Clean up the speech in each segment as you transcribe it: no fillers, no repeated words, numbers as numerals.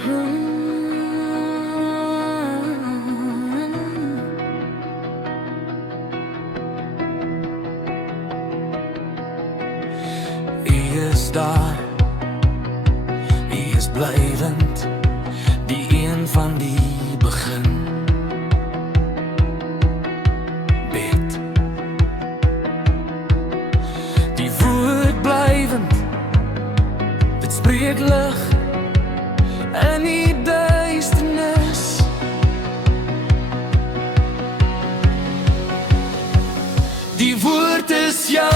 U is daar, U is blywend, die een van die begin. Bid, die woord blywend, dit spreek lig in die duisternis. Die woord is jou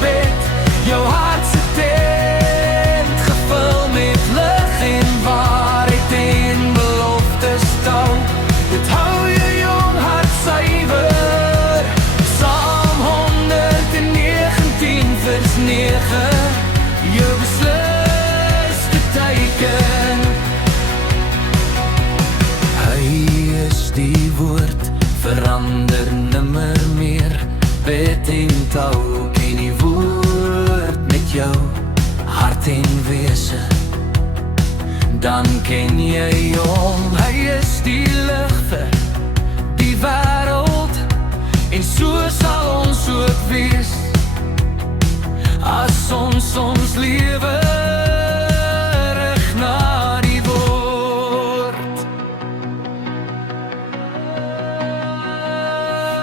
bed, jou hart se tent, gevul met lig en waarheid en beloftes stou. Dit hou jou jong hart suiwer. Psalm 119 vers 9, jou besluste teiken. Hy is die woord, verander nimmer meer. Bid en tou, ken die woord met jou hart en wese, dan ken jy hom. Hy is die lig vir die wêreld, en so sal ons ook wees, as ons lewe rig na die woord.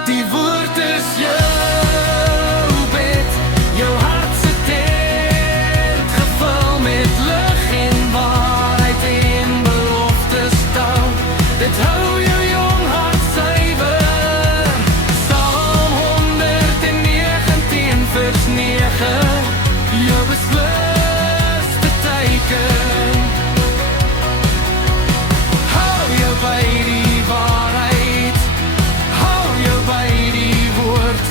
Die woord is jou bed, jou hart se tent, gevul met lig en waarheid en beloftes stou. Dit hou jou jong hart suiwer. Psalm 119 vers 9, jou besluste teiken. Hou jou by die waarheid, hou jou by die woord,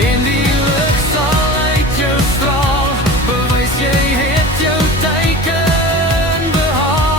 en die lig sal uit jou straal, bewys jy het jou teiken behaal.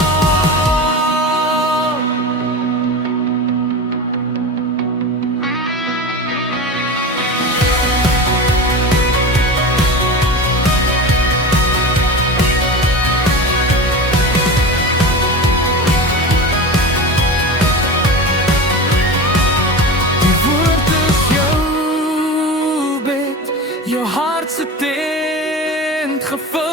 Die woord is jou bed, jou hart se tent, gevul